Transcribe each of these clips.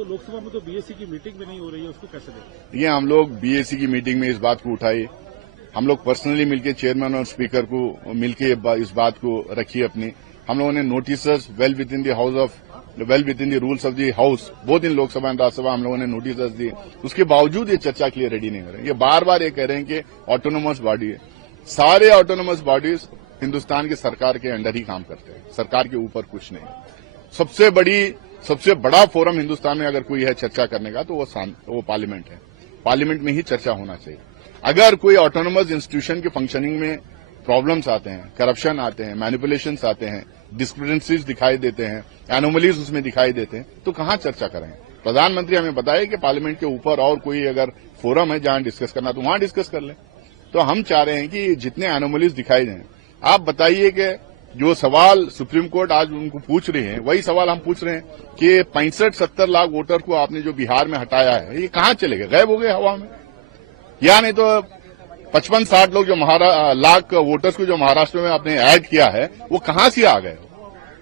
तो लोकसभा में तो बीएससी की मीटिंग भी नहीं हो रही है, उसको कैसे देखें? ये हम लोग बीएससी की मीटिंग में इस बात को उठाए, हम लोग पर्सनली मिलकर चेयरमैन और स्पीकर को मिलकर इस बात को रखी अपनी। हम लोगों ने notice well with in the rules of the house, both in Lok Sabha and Rajya Sabha हम लोगों ने नोटिस दिए। उसके बावजूद ये चर्चा के लिए रेडी नहीं हो रहे। ये बार बार ये कह रहे हैं कि ऑटोनोमस बॉडी है। सारे ऑटोनोमस बॉडीज हिंदुस्तान की सरकार के अंडर ही काम करते हैं, सरकार के ऊपर कुछ नहीं। सबसे बड़ा फोरम हिंदुस्तान में अगर कोई है चर्चा करने का तो वो पार्लियामेंट है। पार्लियामेंट में ही चर्चा होना चाहिए। अगर कोई ऑटोनोमस इंस्टीट्यूशन के फंक्शनिंग में प्रॉब्लम्स आते हैं, करप्शन आते हैं, मैनिपुलेशंस आते हैं, डिस्क्रिपेंसीज दिखाई देते हैं, एनोमलीज उसमें दिखाई देते हैं, तो कहां चर्चा करें? प्रधानमंत्री हमें बताए कि पार्लियामेंट के ऊपर और कोई अगर फोरम है जहां डिस्कस करना तो वहां डिस्कस कर लें। तो हम चाह रहे हैं कि जितने एनोमलीज दिखाई दें, आप बताइए कि जो सवाल सुप्रीम कोर्ट आज उनको पूछ रही है वही सवाल हम पूछ रहे हैं कि 65-70 लाख वोटर को आपने जो बिहार में हटाया है, ये कहां चले गए? गायब हो गए हवा में? या नहीं तो 55-60 लोग जो लाख वोटर्स को जो महाराष्ट्र में आपने ऐड किया है, वो कहां से आ गए?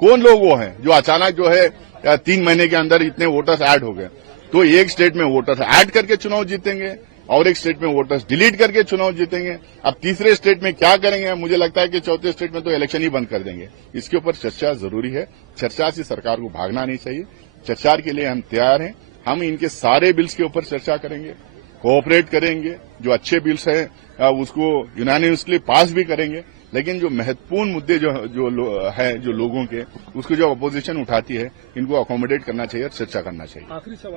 कौन लोग वो हैं जो अचानक जो है 3 महीने के अंदर इतने वोटर्स ऐड हो गए? तो एक स्टेट में वोटर्स ऐड करके चुनाव जीतेंगे और एक स्टेट में वोटर्स डिलीट करके चुनाव जीतेंगे। अब तीसरे स्टेट में क्या करेंगे? मुझे लगता है कि चौथे स्टेट में तो इलेक्शन ही बंद कर देंगे। इसके ऊपर चर्चा जरूरी है। चर्चा से सरकार को भागना नहीं चाहिए। चर्चा के लिए हम तैयार हैं। हम इनके सारे बिल्स के ऊपर चर्चा करेंगे, कोऑपरेट करेंगे। जो अच्छे बिल्स हैं उसको यूनानिमसली पास भी करेंगे। लेकिन जो महत्वपूर्ण मुद्दे जो लोगों के, उसको जो अपोजिशन उठाती है, इनको अकोमोडेट करना चाहिए और चर्चा करना चाहिए। आखिरी सवाल